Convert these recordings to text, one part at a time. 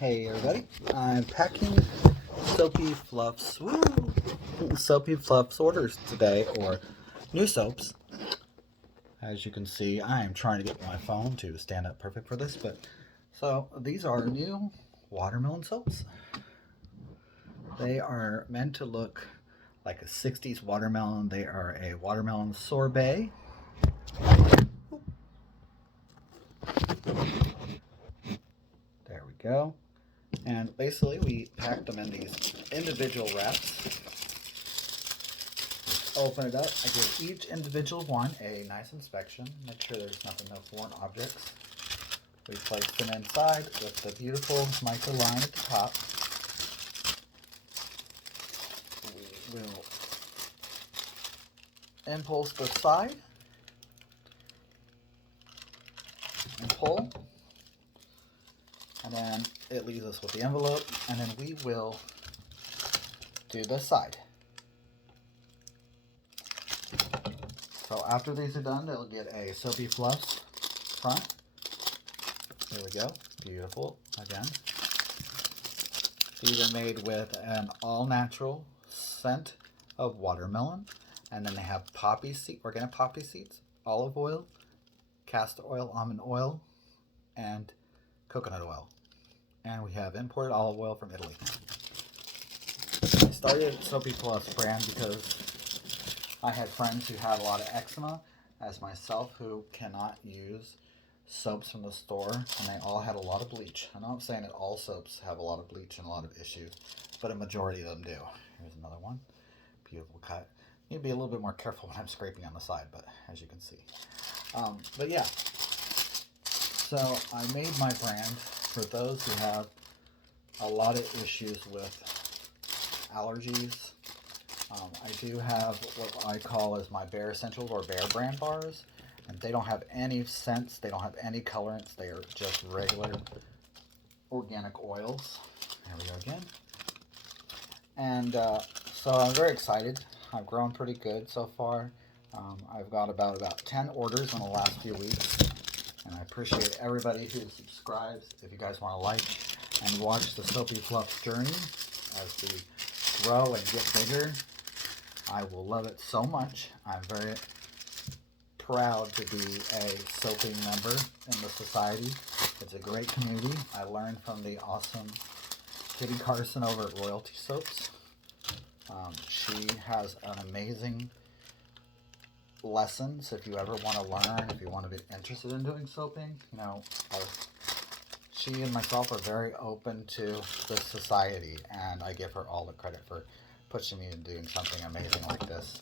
Hey everybody, I'm packing SoapyFluffs, woo! SoapyFluffs orders today, or new soaps. As you can see, I am trying to get my phone to stand up perfect for this, but so these are new watermelon soaps. They are meant to look like a 60s watermelon. They are a watermelon sorbet. There we go. And basically we packed them in these individual wraps. Open it up. I give each individual one a nice inspection. Make sure there's nothing, no foreign objects. We place them inside with the beautiful mica line at the top. We will impulse the side and pull. And then it leaves us with the envelope. And then we will do the side. So after these are done, they'll get a SoapyFluffs front. There we go. Beautiful. Again. These are made with an all-natural scent of watermelon. And then they have poppy seed, organic poppy seeds, olive oil, castor oil, almond oil, and coconut oil. And we have imported olive oil from Italy. I started SoapyFluffs brand because I had friends who had a lot of eczema, as myself, who cannot use soaps from the store, and they all had a lot of bleach. I know I'm saying that all soaps have a lot of bleach and a lot of issues, but a majority of them do. Here's another one. Beautiful cut. Need to be a little bit more careful when I'm scraping on the side, but as you can see. But yeah, so I made my brand for those who have a lot of issues with allergies. I do have what I call as my Bare Essentials or Bare brand bars, and they don't have any scents, they don't have any colorants, they are just regular organic oils. There we go again. And so I'm very excited. I've grown pretty good so far. I've got about 10 orders in the last few weeks, and I appreciate everybody who subscribes. If you guys want to like and watch the SoapyFluffs journey as we grow and get bigger, I will love it so much. I'm very proud to be a soaping member in the society. It's a great community. I learned from the awesome Kitty Carson over at Royalty Soaps. She has an amazing lessons if you ever want to learn, if you want to be interested in doing soaping. You know, she and myself are very open to the society, and I give her all the credit for pushing me into doing something amazing like this.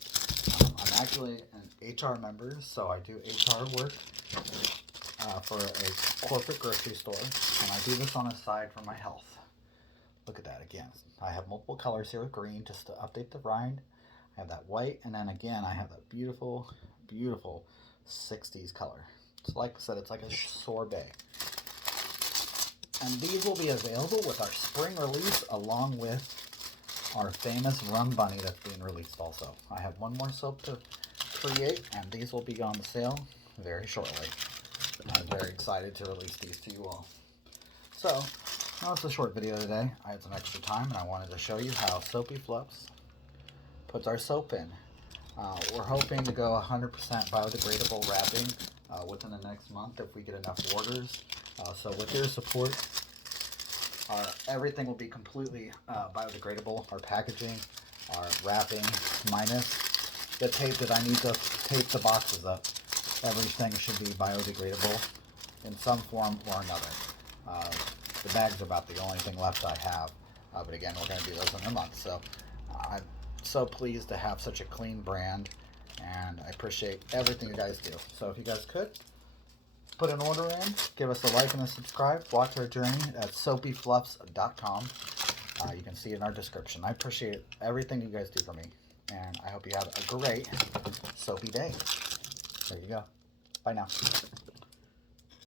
I'm actually an HR member, so I do HR work for a corporate grocery store, and I do this on the side for my health. Look at that again. I have multiple colors here with green just to update the rind. I have that white, and then again I have that beautiful, beautiful 60s color. It's like I said, it's like a sorbet. And these will be available with our spring release, along with our famous Rum Bunny that's being released also. I have one more soap to create, and these will be on sale very shortly. I'm very excited to release these to you all. So, now it's a short video today. I had some extra time, and I wanted to show you how SoapyFluffs puts our soap in. We're hoping to go 100% biodegradable wrapping within the next month if we get enough orders. So with your support, everything will be completely biodegradable. Our packaging, our wrapping, minus the tape that I need to tape the boxes up. Everything should be biodegradable in some form or another. The bags are about the only thing left I have. But again, we're going to do those in a month. So I'm so pleased to have such a clean brand, and I appreciate everything you guys do. So if you guys could, put an order in, give us a like and a subscribe, watch our journey at SoapyFluffs.com. You can see it in our description. I appreciate everything you guys do for me, and I hope you have a great soapy day. There you go. Bye now.